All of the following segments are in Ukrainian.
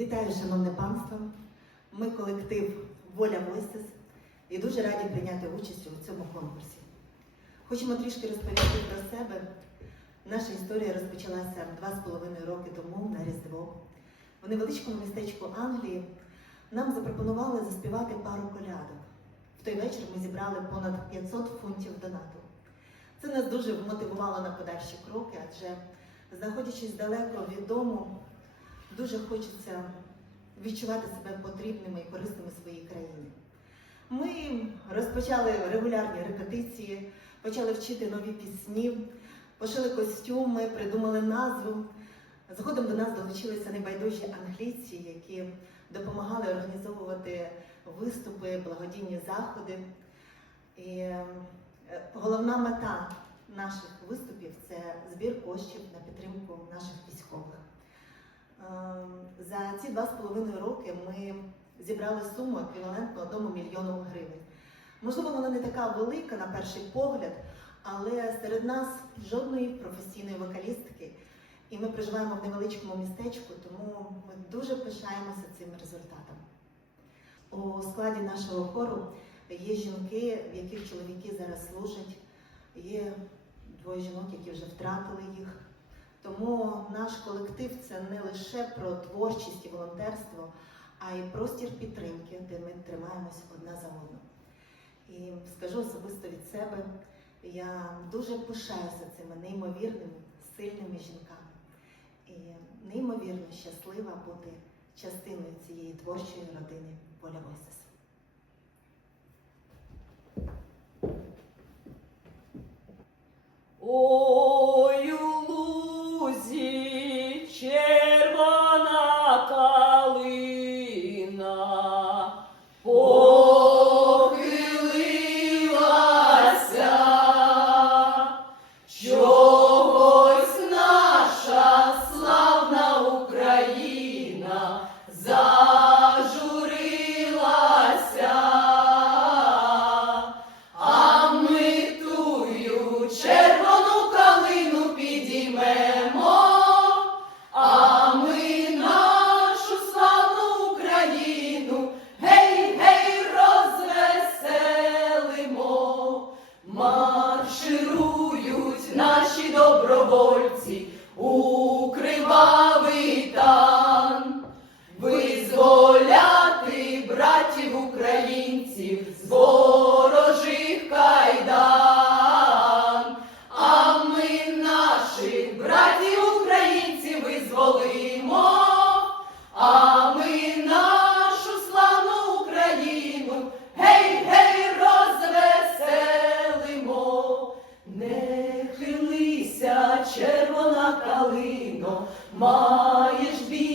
Вітаю, шановне панство. Ми колектив Воля Войсес і дуже раді прийняти участь у цьому конкурсі. Хочемо трішки розповісти про себе. Наша історія розпочалася два з половиною роки тому на Різдво. В невеличкому містечку Англії нам запропонували заспівати пару колядок. В той вечір ми зібрали понад 500 фунтів донату. Це нас дуже вмотивувало на подальші кроки, адже знаходячись далеко від дому, дуже хочеться відчувати себе потрібними і корисними своїй країні. Ми розпочали регулярні репетиції, почали вчити нові пісні, пошили костюми, придумали назву. Згодом до нас долучилися небайдужі англійці, які допомагали організовувати виступи, благодійні заходи. І е, головна мета наших виступів це збір коштів на підтримку наших військових. Е, За ці два з половиною роки ми зібрали суму еквівалентну одному мільйону гривень. Можливо, вона не така велика на перший погляд, але серед нас жодної професійної вокалістки, і ми проживаємо в невеличкому містечку, тому ми дуже пишаємося цим результатом. У складі нашого хору є жінки, в яких чоловіки зараз служать, є двоє жінок, які вже втратили їх. Тому наш колектив це не лише про творчість і волонтерство, а й простір підтримки, де ми тримаємось одна за одну. І скажу особисто від себе, я дуже пишаюся цими неймовірними, сильними жінками. І неймовірно щаслива бути частиною цієї творчої родини Воля Войсес. Ой, boy червона маєш білий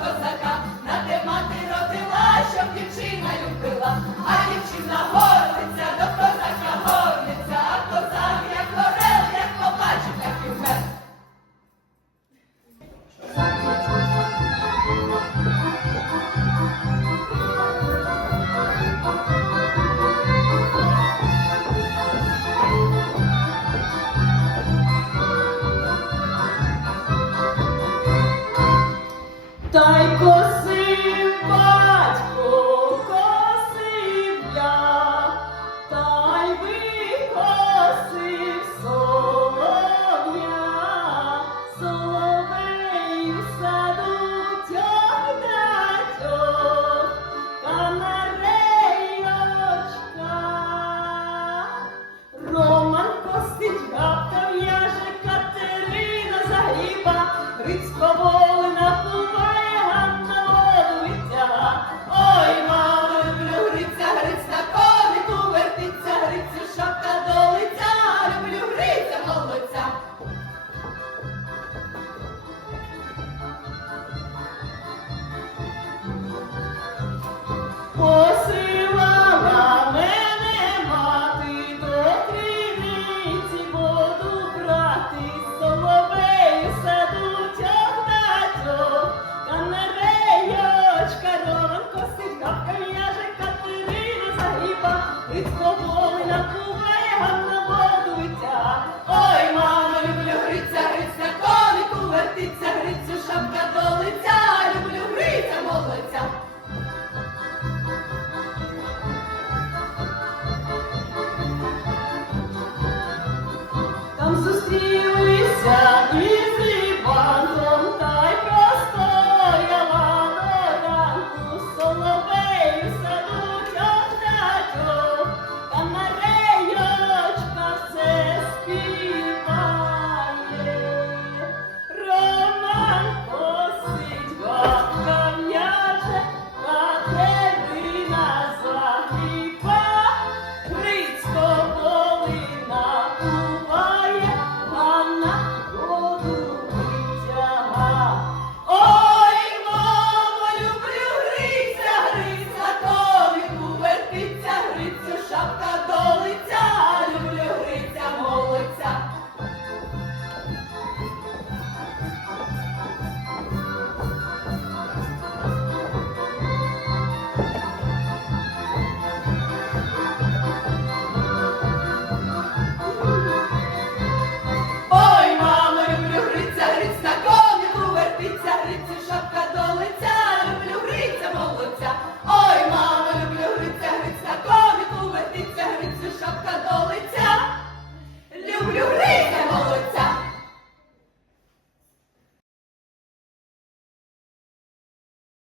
Marcos Гриця, гриця, шапка до лиця, люблю риця молодця, ой, мама.